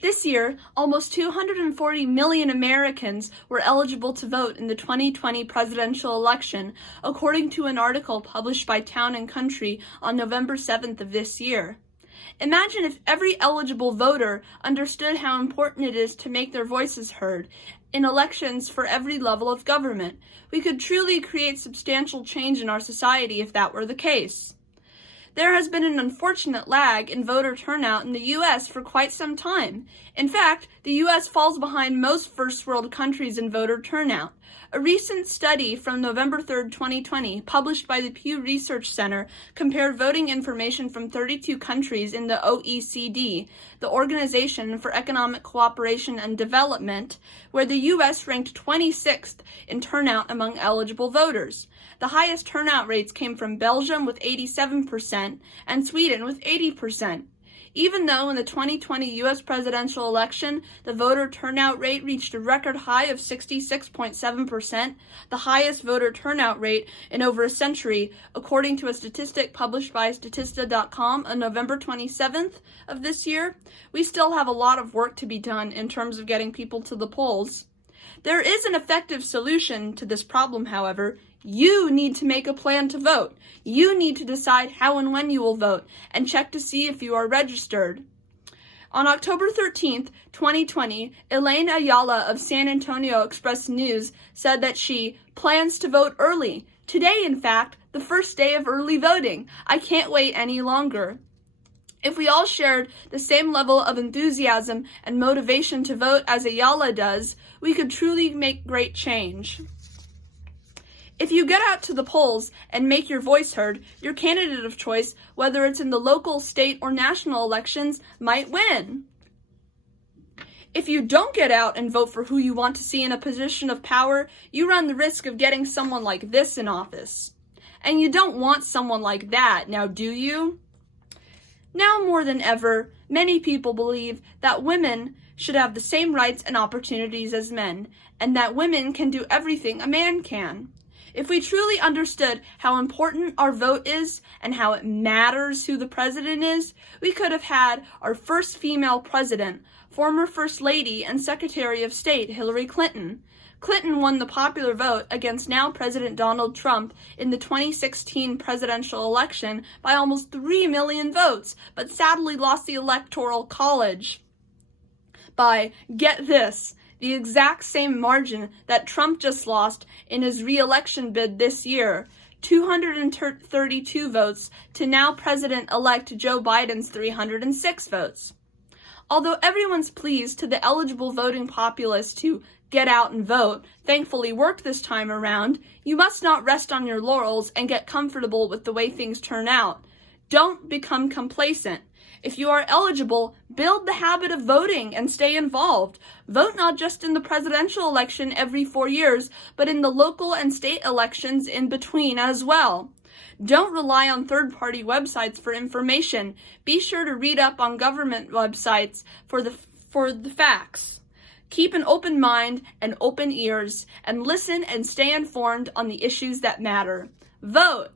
This year, almost 240 million Americans were eligible to vote in the 2020 presidential election, according to an article published by Town & Country on November 7th of this year. Imagine if every eligible voter understood how important it is to make their voices heard in elections for every level of government. We could truly create substantial change in our society if that were the case. There has been an unfortunate lag in voter turnout in the U.S. for quite some time. In fact, the U.S. falls behind most first world countries in voter turnout. A recent study from November 3, 2020, published by the Pew Research Center, compared voting information from 32 countries in the OECD, the Organization for Economic Cooperation and Development, where the U.S. ranked 26th in turnout among eligible voters. The highest turnout rates came from Belgium with 87% and Sweden with 80%. Even though in the 2020 U.S. presidential election, the voter turnout rate reached a record high of 66.7%, the highest voter turnout rate in over a century, according to a statistic published by Statista.com on November 27th of this year, we still have a lot of work to be done in terms of getting people to the polls. There is an effective solution to this problem, however. You need to make a plan to vote. You need to decide how and when you will vote, and check to see if you are registered. On October 13th, 2020, Elaine Ayala of San Antonio Express News said that she plans to vote early. Today, in fact, the first day of early voting. I can't wait any longer. If we all shared the same level of enthusiasm and motivation to vote as Ayala does, we could truly make great change. If you get out to the polls and make your voice heard, your candidate of choice, whether it's in the local, state, or national elections, might win. If you don't get out and vote for who you want to see in a position of power, you run the risk of getting someone like this in office. And you don't want someone like that, now do you? Now more than ever, many people believe that women should have the same rights and opportunities as men, and that women can do everything a man can. If we truly understood how important our vote is and how it matters who the president is, we could have had our first female president, former First Lady and Secretary of State Hillary Clinton. Clinton won the popular vote against now President Donald Trump in the 2016 presidential election by almost 3 million votes, but sadly lost the Electoral College by, get this, the exact same margin that Trump just lost in his re-election bid this year, 232 votes to now President-elect Joe Biden's 306 votes. Although everyone's pleased to the eligible voting populace to get out and vote thankfully worked this time around, you must not rest on your laurels and get comfortable with the way things turn out. Don't become complacent. If you are eligible, build the habit of voting and stay involved. Vote not just in the presidential election every 4 years, but in the local and state elections in between as well. Don't rely on third-party websites for information. Be sure to read up on government websites for the facts. Keep an open mind and open ears, and listen and stay informed on the issues that matter. Vote!